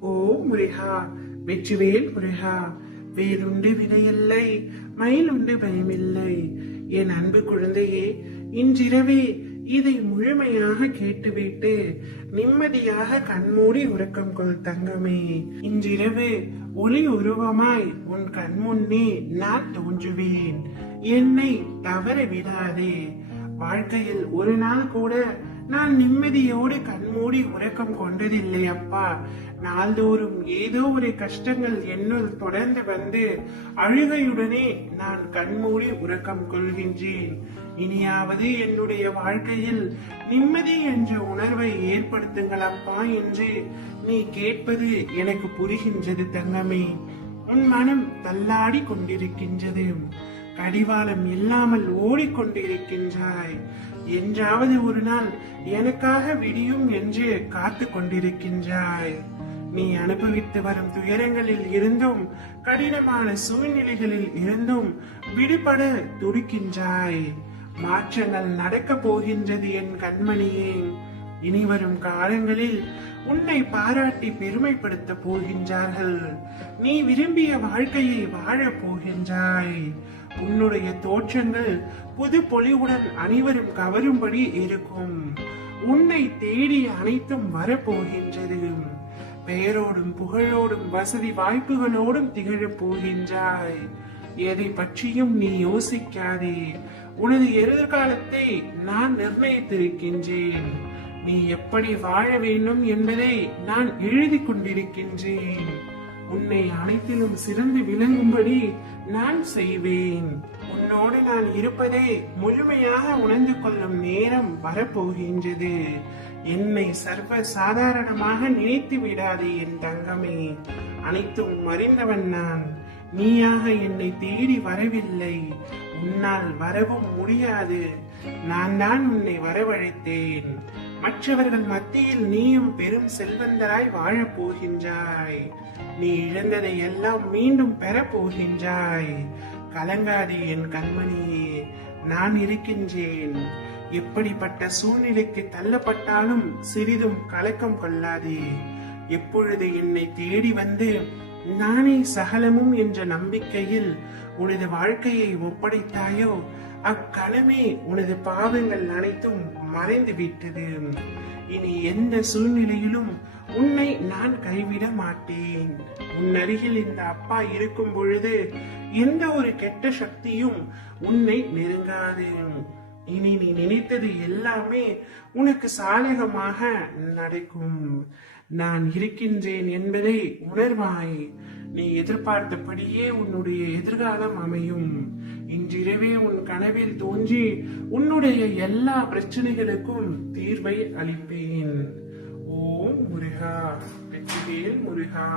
ஓ முருகா, வெற்றிவேல் முருகா, வேலுண்டு வினையில்லை, மயிலுண்டு பயமில்லை. என் அன்பு குழந்தையே, இன்றிரவே இதை முழுமையாக கேட்டுவிட்டு நிம்மதியாக கண்மூடி உறக்கம் கொள் தங்கமே. இன்றிரவு ஒளி உருவமாய் உன் கண்முன்னே நான் தோன்றுவேன். என்னை தவற விடாதே. வாழ்க்கையில் ஒரு நாள் கூட நான் நிம்மதியோடு கண்மூடி உறக்கம் கொண்டதில்லை அப்பா. நாள்தோறும் ஏதோ ஒரு கஷ்டங்கள் என்னுள் தொடர்ந்து வந்து அழுகையுடனே நான் கண்மூடி உறக்கம் கொள்கின்றேன். இனியாவது என்னுடைய வாழ்க்கையில் நிம்மதி என்ற உணர்வை ஏற்படுத்துங்கள் அப்பா என்று நீ கேட்பது எனக்கு புரிகின்றது தங்கமே. உன் மனம் தள்ளாடி கொண்டிருக்கின்றது. கடிவாளம் இல்லாமல் ஓடிக்கொண்டிருக்கின்றாய். என்றாவது ஒரு நாள் எனக்காக விடியும் என்று காத்து கொண்டிருக்கின்றாய். நீ அனுபவித்து வரும் துயரங்களில் இருந்தும் கடினமான சூழ்நிலைகளில் இருந்தும் விடுபட துடிக்கின்றாய். மாற்றங்கள் நடக்க போகின்றது என் கண்மணியே. இனி வரும் காலங்களில் உன்னை பாராட்டி பெருமைப்படுத்த போகின்றார்கள். நீ விரும்பிய வாழ்க்கையை வாழ போகின்றாய். உன்னுடைய தோற்றங்கள் புது பொலிவுடன் அனைவரும் கவரும்படி இருக்கும். உன்னை தேடி அனைத்தும் வரப்போகின்றது. பெயரோடும் புகழோடும் வசதி வாய்ப்புகளோடும் திகழப் போகின்றாய். எதை பற்றியும் நீ யோசிக்காதே. உனது எதிர்காலத்தை நான் நிர்ணயித்திருக்கின்றேன். நீ எப்படி வாழ வேண்டும் என்பதை நான் எழுதி கொண்டிருக்கின்றேன். உன்னை அனைத்திலும் சிறந்து விளங்கும்படி நான் செய்வேன். உன்னோடு நான் இருப்பதை முழுமையாக உணர்ந்து கொள்ளும் நேரம் வரப்போகின்றது. என்னை சர்வ சாதாரணமாக நினைத்து விடாதே என் தங்கமே. அனைத்தும் அறிந்தவன் நான். நீயாக என்னை தேடி வரவில்லை. உன்னால் வரவும் முடியாது. நான் தான் உன்னை வரவழைத்தேன். மற்றவர்கள் மத்தியில் நீயும் பெரும் செல்வந்தராய் வாழப் போகின்றாய். நீ இழந்ததை எல்லாம் மீண்டும் பெறப் போகின்றாய். கலங்காதே என் கண்மணியே, நான் இருக்கின்றேன். எப்படிப்பட்ட சூழ்நிலைக்கு தள்ளப்பட்டாலும் சிறிதும் கலக்கம் கொள்ளாதே. எப்பொழுது என்னை தேடி வந்து நானே சகலமும் என்ற நம்பிக்கையில் உனது வாழ்க்கையை ஒப்படைத்தாயோ அக்கணமே உனது பாவங்கள் அனைத்தும் மறைந்து விட்டது. இனி எந்த சூழ்நிலையிலும் உன்னை நான் கைவிட மாட்டேன். உன் அருகில் இந்த அப்பா இருக்கும் பொழுது எந்த ஒரு கெட்ட சக்தியும் உன்னை நெருங்காது. இனி நீ நினைத்தது எல்லாமே உனக்கு சாதகமாக நடக்கும். நான் இருக்கின்றேன் என்பதை உணர்வாய். நீ எதிர்பார்த்தபடியே உன்னுடைய எதிர்காலம் அமையும். இன்றிரவே உன் கனவில் தோன்றி உன்னுடைய எல்லா பிரச்சனைகளுக்கும் தீர்வை அளிப்பேன். ஓம் முருகா, வெற்றிவேல் முருகா.